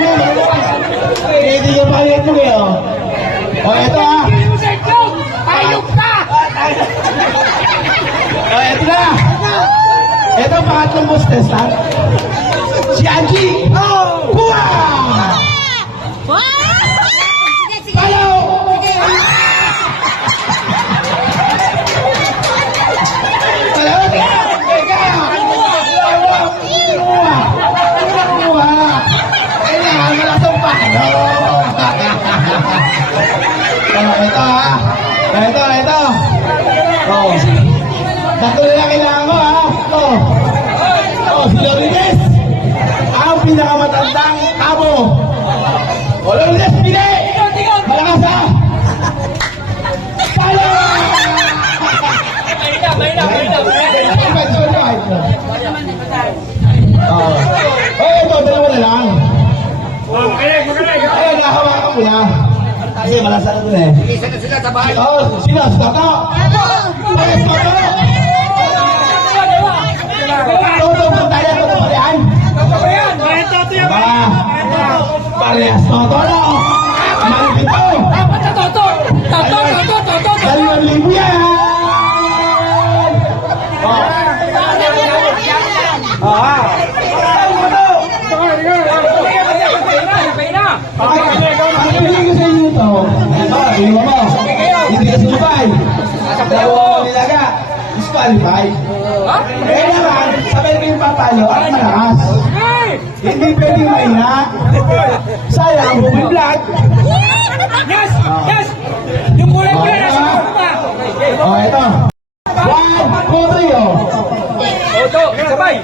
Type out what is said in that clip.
Hindi ka palit mo kayo. O, ito ha. Ayok ka! O, ito na. Ito ang pangatlong boss test ha. Si Angie. Kuha! Palaw! Palaw! Teka! Kuha! Kailangan mo lang itong palaw! Ito ha. Ito. Oh. Tatlo na kailangan ko ha. Si Lourdes. Ang pinakamatandang kabo. Lourdes, pili! Malakas ha. Palo! Ito, dalawa na lang. Ay, nakahawakan ko na. Kasi malasa na ito eh. Isa na sila sa bahay. Sino? Si Toto? Pares Toto? Toto, pagtaya Toto pa yan? Parehas Toto na. Malipito. Dalawang libo yan. Pagkakabili ko sa inyo ito. Hindi mo. Hindi ka sumabay. Dalawang nilaga. Disqualify. Kaya naman, sabay ko yung papalo at malakas. Hindi pwedeng mahina. Sayang, bumiblog. Yes! Yung mula ko yan! Ito. 1, 4, 3, Oto, sabay!